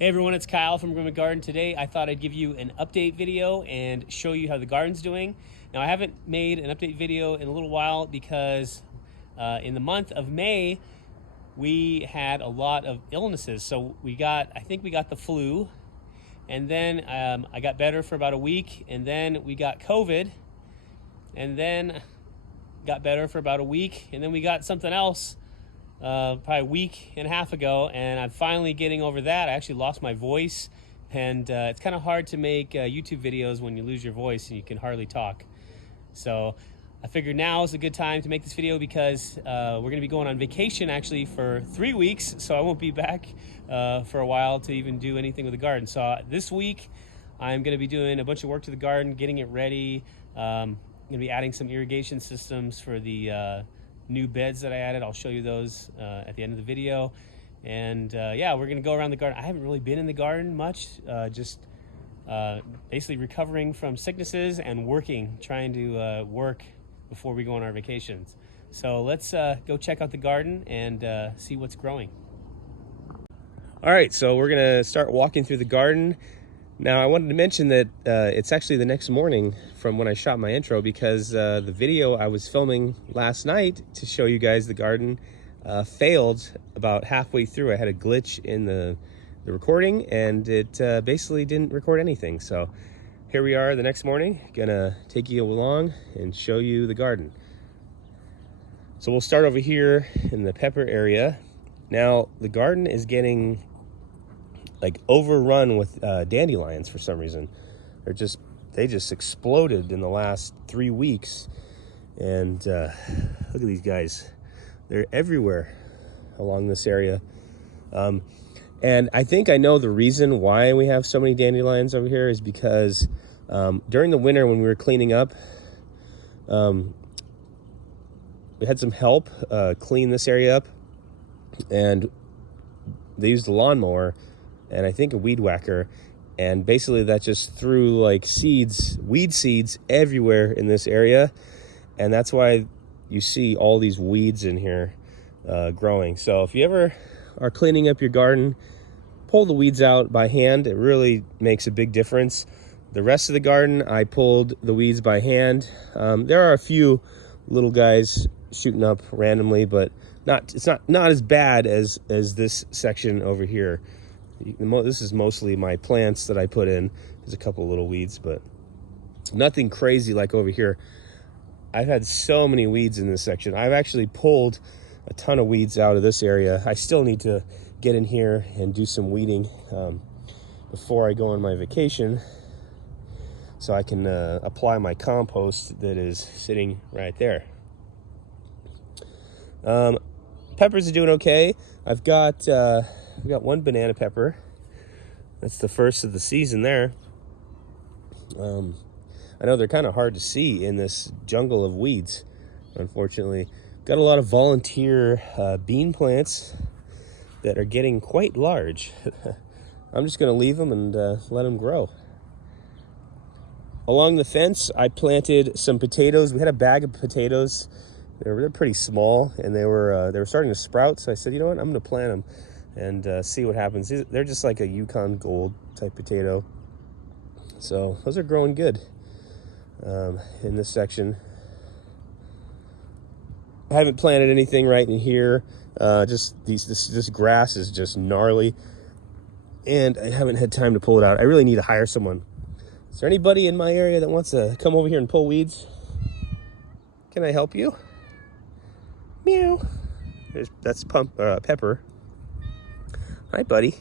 Hey everyone, it's Kyle from Grow My Garden. Today I thought I'd give you an update video and show you how the garden's doing. Now I haven't made an update video in a little while because in the month of May we had a lot of illnesses. So I think we got the flu, and then I got better for about a week, and then we got COVID, and then got better for about a week, and then we got something else probably a week and a half ago, and I'm finally getting over that. I actually lost my voice, and it's kind of hard to make YouTube videos when you lose your voice and you can hardly talk. So I figured now is a good time to make this video because we're going to be going on vacation actually for 3 weeks, so I won't be back for a while to even do anything with the garden. So this week I'm going to be doing a bunch of work to the garden, getting it ready. I'm going to be adding some irrigation systems for the new beds that I added. I'll show you those at the end of the video. And yeah, we're gonna go around the garden. I haven't really been in the garden much, just basically recovering from sicknesses and trying to work before we go on our vacations. So let's go check out the garden and see what's growing. All right, so we're gonna start walking through the garden. Now I wanted to mention that it's actually the next morning from when I shot my intro, because the video I was filming last night to show you guys the garden failed about halfway through. I had a glitch in the recording, and it basically didn't record anything. So here we are the next morning, gonna take you along and show you the garden. So we'll start over here in the pepper area. Now the garden is getting like overrun with dandelions for some reason. They just exploded in the last 3 weeks, and look at these guys. They're everywhere along this area, and I think I know the reason why we have so many dandelions over here is because during the winter when we were cleaning up, we had some help clean this area up, and they used a lawnmower and I think a weed whacker, and basically that just threw like weed seeds everywhere in this area, and that's why you see all these weeds in here growing. So if you ever are cleaning up your garden, pull the weeds out by hand. It really makes a big difference. The rest of the garden, I pulled the weeds by hand. There are a few little guys shooting up randomly, but it's not as bad as this section over here. This is mostly my plants that I put in. There's a couple little weeds, but nothing crazy like over here. I've had so many weeds in this section. I've actually pulled a ton of weeds out of this area. I still need to get in here and do some weeding before I go on my vacation, so I can apply my compost that is sitting right there. Peppers are doing okay. I've got one banana pepper. That's the first of the season there. I know they're kind of hard to see in this jungle of weeds, unfortunately. Got a lot of volunteer bean plants that are getting quite large. I'm just going to leave them and let them grow. Along the fence, I planted some potatoes. We had a bag of potatoes. They're pretty small, and they were starting to sprout. So I said, you know what, I'm going to plant them and see what happens. They're just like a Yukon Gold type potato. So those are growing good in this section. I haven't planted anything right in here. This grass is just gnarly, and I haven't had time to pull it out. I really need to hire someone. Is there anybody in my area that wants to come over here and pull weeds? Can I help you? Meow. That's Pepper. Hi, buddy.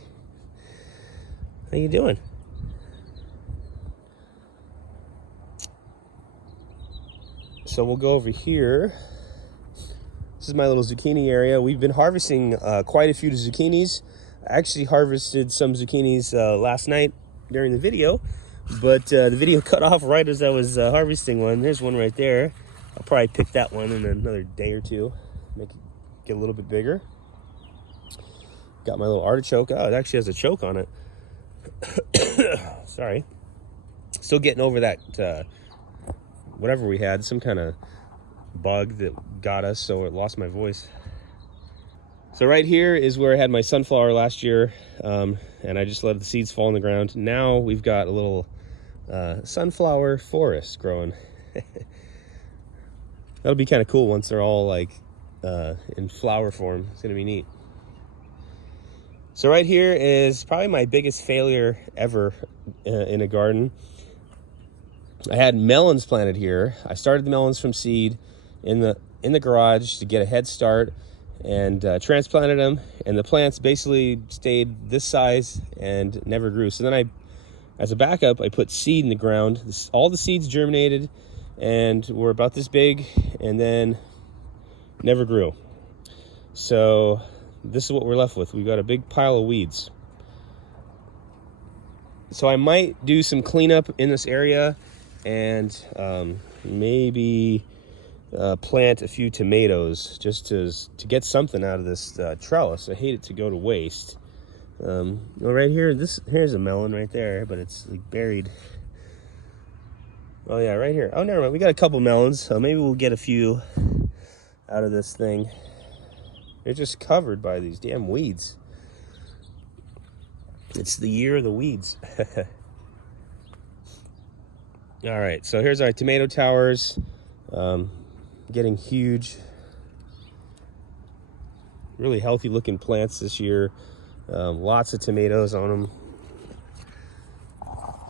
How you doing? So we'll go over here. This is my little zucchini area. We've been harvesting quite a few zucchinis. I actually harvested some zucchinis last night during the video, but the video cut off right as I was harvesting one. There's one right there. I'll probably pick that one in another day or two, make it get a little bit bigger. Got my little artichoke. Oh, it actually has a choke on it. Sorry. Still getting over that, whatever we had, some kind of bug that got us, so it lost my voice. So right here is where I had my sunflower last year, and I just let the seeds fall on the ground. Now we've got a little sunflower forest growing. That'll be kind of cool once they're all like in flower form. It's gonna be neat. So right here is probably my biggest failure ever in a garden. I had melons planted here. I started the melons from seed in the garage to get a head start, and transplanted them, and the plants basically stayed this size and never grew. So then as a backup, I put seed in the ground. All the seeds germinated and were about this big, and then never grew. So this is what we're left with. We've got a big pile of weeds. So I might do some cleanup in this area, and maybe plant a few tomatoes just to get something out of this trellis. I hate it to go to waste. Right here, here's a melon right there, but it's like buried. Oh yeah, right here. Oh, never mind. We got a couple melons, so maybe we'll get a few out of this thing. They're just covered by these damn weeds. It's the year of the weeds. All right, so here's our tomato towers. Getting huge, really healthy looking plants this year. Lots of tomatoes on them.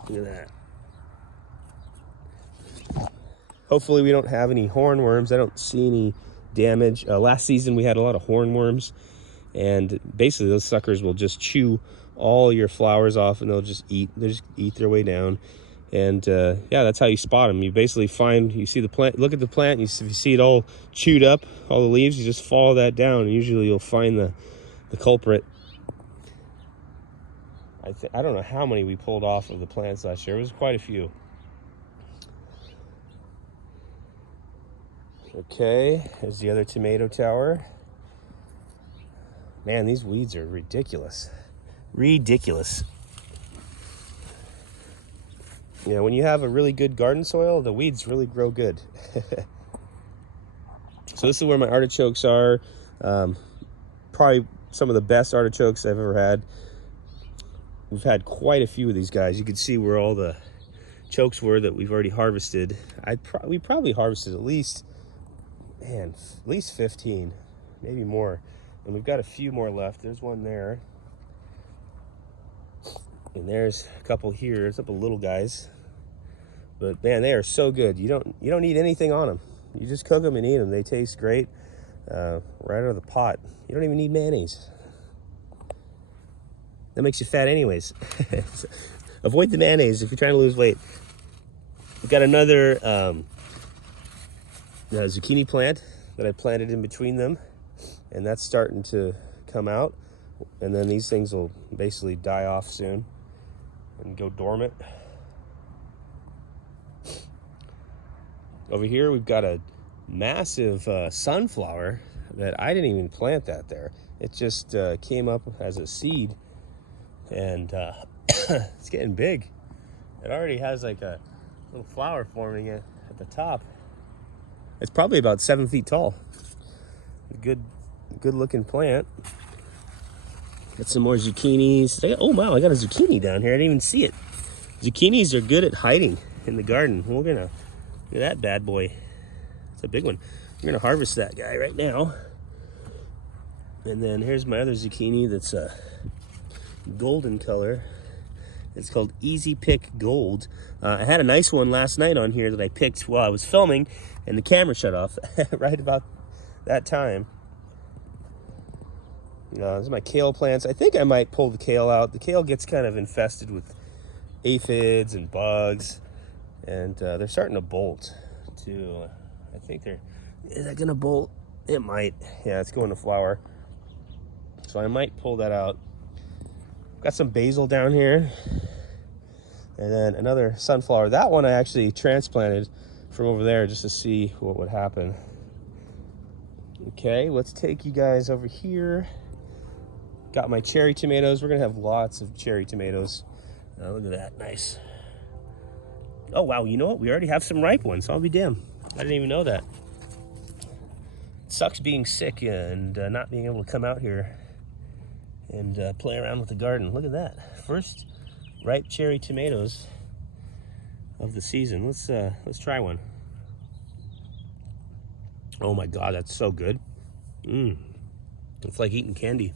Look at that. Hopefully we don't have any hornworms. I don't see any damage. Last season we had a lot of hornworms, and basically those suckers will just chew all your flowers off, and they'll just eat their way down. And yeah, that's how you spot them. You basically you see the plant, look at the plant, if you see it all chewed up, all the leaves, you just follow that down, and usually you'll find the culprit. I don't know how many we pulled off of the plants last year. It was quite a few. Okay, here's the other tomato tower. Man, these weeds are ridiculous. Ridiculous. Yeah, when you have a really good garden soil, the weeds really grow good. So this is where my artichokes are. Probably some of the best artichokes I've ever had. We've had quite a few of these guys. You can see where all the chokes were that we've already harvested. We probably harvested at least 15, maybe more. And we've got a few more left. There's one there. And there's a couple here. There's a couple little guys. But man, they are so good. You don't need anything on them. You just cook them and eat them. They taste great right out of the pot. You don't even need mayonnaise. That makes you fat anyways. So avoid the mayonnaise if you're trying to lose weight. We've got another zucchini plant that I planted in between them, and that's starting to come out. And then these things will basically die off soon and go dormant. Over here we've got a massive sunflower that I didn't even plant that there. It just came up as a seed, and it's getting big. It already has like a little flower forming it at the top. It's probably about 7 feet tall. Good looking plant. Got some more zucchinis. Oh wow, I got a zucchini down here. I didn't even see it. Zucchinis are good at hiding in the garden. We're gonna look at that bad boy. It's a big one. We're gonna harvest that guy right now. And then here's my other zucchini that's a golden color. It's called Easy Pick Gold. I had a nice one last night on here that I picked while I was filming, and the camera shut off right about that time. These are my kale plants. I think I might pull the kale out. The kale gets kind of infested with aphids and bugs, and they're starting to bolt too. I think is that gonna bolt? It might. Yeah, it's going to flower. So I might pull that out. Got some basil down here, and then another sunflower. That one I actually transplanted from over there just to see what would happen. Okay, let's take you guys over here. Got my cherry tomatoes. We're gonna have lots of cherry tomatoes. Look at that, nice. Oh wow, you know what? We already have some ripe ones. I'll be damned. I didn't even know that. sucks being sick and not being able to come out here and play around with the garden. Look at that. First ripe cherry tomatoes of the season. Let's try one. Oh my God, that's so good. It's like eating candy.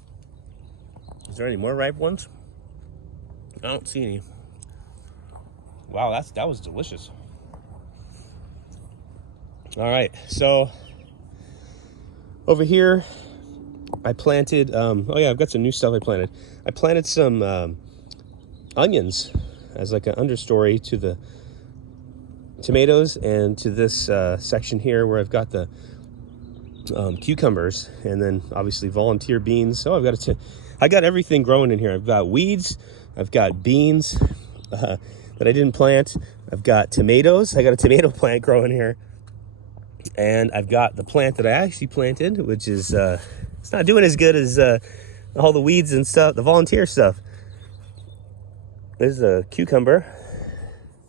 Is there any more ripe ones? I don't see any. Wow, that was delicious. All right, so over here I planted, oh yeah, I've got some new stuff I planted. I planted some onions as like an understory to the tomatoes and to this section here where I've got the cucumbers, and then obviously volunteer beans. Oh, I got everything growing in here. I've got weeds, I've got beans that I didn't plant, I've got tomatoes, I got a tomato plant growing here, and I've got the plant that I actually planted, which is it's not doing as good as all the weeds and stuff, the volunteer stuff. There's a cucumber.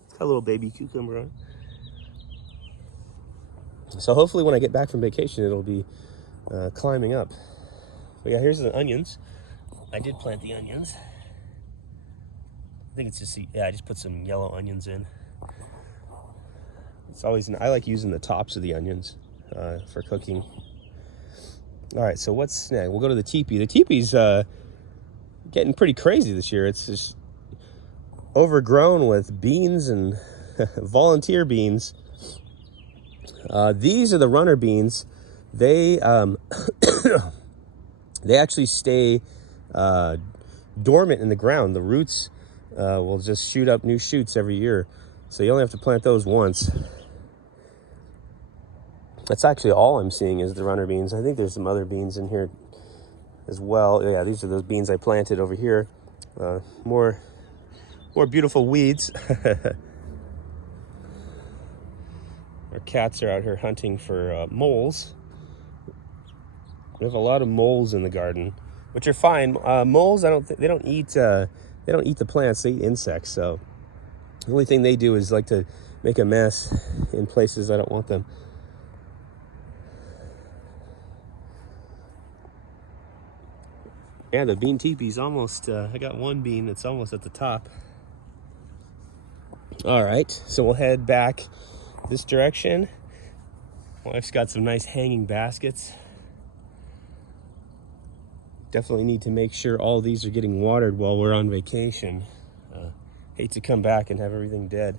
It's got a little baby cucumber on it. So hopefully when I get back from vacation, it'll be climbing up. But yeah, here's the onions. I did plant the onions. I think it's just, yeah, I just put some yellow onions in. It's always, I like using the tops of the onions for cooking. All right, so what's next? We'll go to the teepee. The teepee's getting pretty crazy this year. It's just overgrown with beans and volunteer beans. These are the runner beans. They they actually stay dormant in the ground. The roots will just shoot up new shoots every year, so you only have to plant those once. That's actually all I'm seeing is the runner beans. I think there's some other beans in here as well. Yeah, these are those beans I planted over here. More beautiful weeds. Our cats are out here hunting for moles. We have a lot of moles in the garden, which are fine. Moles, they don't eat the plants. They eat insects. So the only thing they do is like to make a mess in places I don't want them. Yeah, the bean teepee's almost. I got one bean that's almost at the top. All right, so we'll head back this direction. Wife's got some nice hanging baskets. Definitely need to make sure all these are getting watered while we're on vacation. Hate to come back and have everything dead.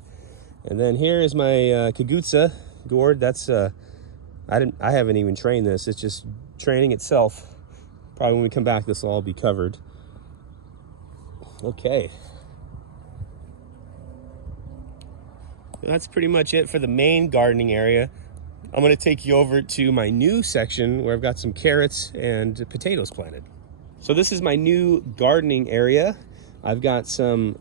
And then here is my kagutsa gourd. That's I haven't even trained this. It's just training itself. Probably when we come back, this will all be covered. Okay. That's pretty much it for the main gardening area. I'm going to take you over to my new section where I've got some carrots and potatoes planted. So this is my new gardening area. I've got some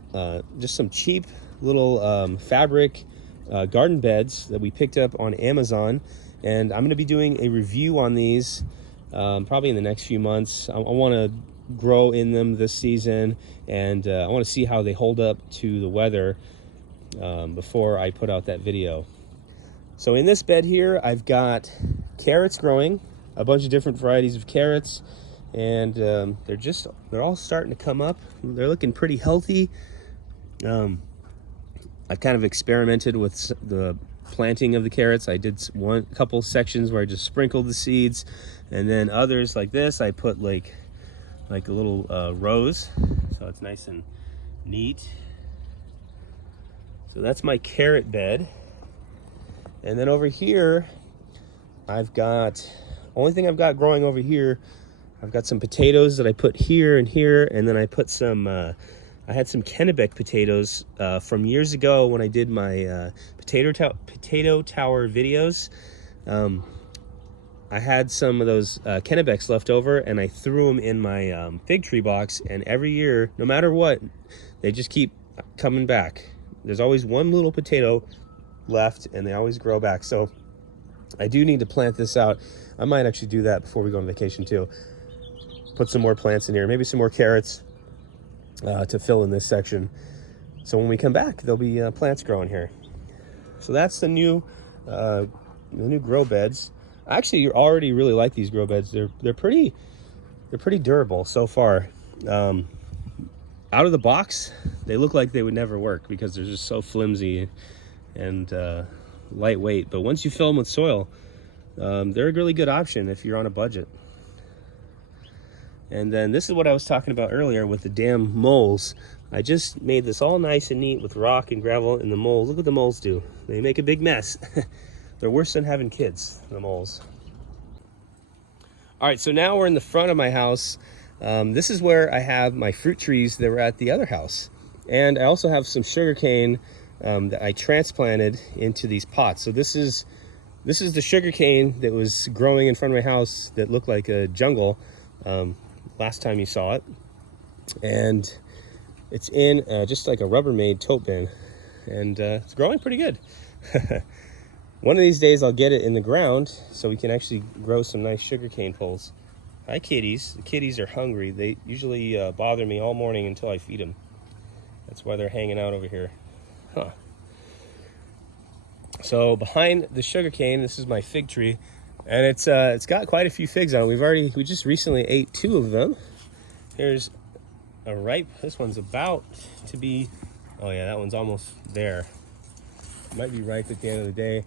just some cheap little fabric garden beds that we picked up on Amazon, and I'm going to be doing a review on these probably in the next few months. I want to grow in them this season, and I want to see how they hold up to the weather before I put out that video. So in this bed here, I've got carrots growing, a bunch of different varieties of carrots, and they're all starting to come up. They're looking pretty healthy. I've kind of experimented with the planting of the carrots. I did a couple sections where I just sprinkled the seeds, and then others like this, I put like a little rows, so it's nice and neat. So that's my carrot bed. And then over here, I've got, only thing I've got growing over here, I've got some potatoes that I put here and here, and then I put some, I had some Kennebec potatoes from years ago when I did my potato tower videos. I had some of those Kennebecs left over, and I threw them in my fig tree box, and every year, no matter what, they just keep coming back. There's always one little potato left, and they always grow back. So I do need to plant this out. I might actually do that before we go on vacation too. Put some more plants in here, maybe some more carrots to fill in this section. So when we come back, there'll be plants growing here. So that's the new grow beds. I actually already really like these grow beds. They're pretty durable so far. Out of the box, they look like they would never work because they're just so flimsy and lightweight. But once you fill them with soil, they're a really good option if you're on a budget. And then this is what I was talking about earlier with the damn moles. I just made this all nice and neat with rock and gravel, and the moles, look what the moles do. They make a big mess. They're worse than having kids, the moles. All right, so now we're in the front of my house. This is where I have my fruit trees that were at the other house. And I also have some sugarcane that I transplanted into these pots. So this is the sugarcane that was growing in front of my house that looked like a jungle last time you saw it. And it's in just like a Rubbermaid tote bin. And it's growing pretty good. One of these days I'll get it in the ground so we can actually grow some nice sugarcane poles. Hi kitties. The kitties are hungry. They usually bother me all morning until I feed them. That's why they're hanging out over here. Huh. So behind the sugarcane, this is my fig tree, and it's got quite a few figs on it. We just recently ate 2 of them. Here's a ripe. This one's about to be. Oh yeah, that one's almost there. Might be ripe at the end of the day.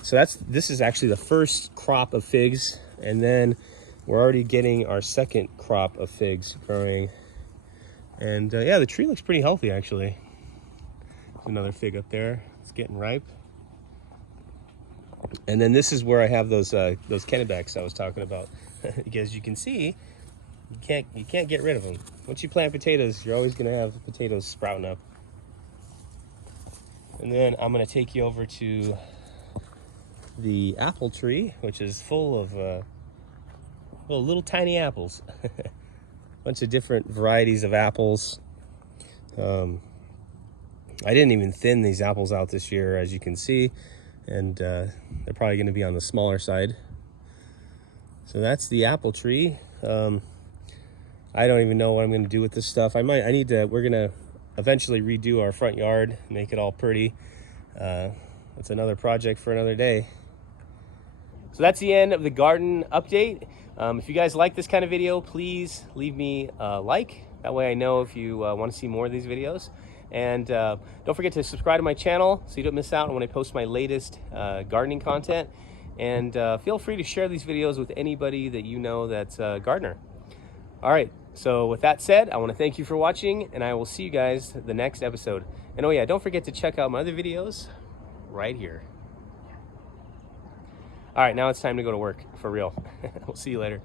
So this is actually the first crop of figs, and then we're already getting our second crop of figs growing. And yeah, the tree looks pretty healthy actually. There's another fig up there. It's getting ripe. And then this is where I have those Kennebecks I was talking about. Because you can see, you can't get rid of them. Once you plant potatoes, you're always gonna have potatoes sprouting up. And then I'm gonna take you over to the apple tree, which is full of little tiny apples. Bunch of different varieties of apples. I didn't even thin these apples out this year, as you can see, and they're probably going to be on the smaller side. So that's the apple tree. I don't even know what I'm going to do with this stuff. We're going to eventually redo our front yard, make it all pretty. That's another project for another day. So that's the end of the garden update. If you guys like this kind of video, please leave me a like. That way I know if you want to see more of these videos. And don't forget to subscribe to my channel so you don't miss out on when I post my latest gardening content. And feel free to share these videos with anybody that you know that's a gardener. All right, so with that said, I want to thank you for watching, and I will see you guys the next episode. And oh yeah, don't forget to check out my other videos right here. All right, now it's time to go to work, for real. We'll see you later.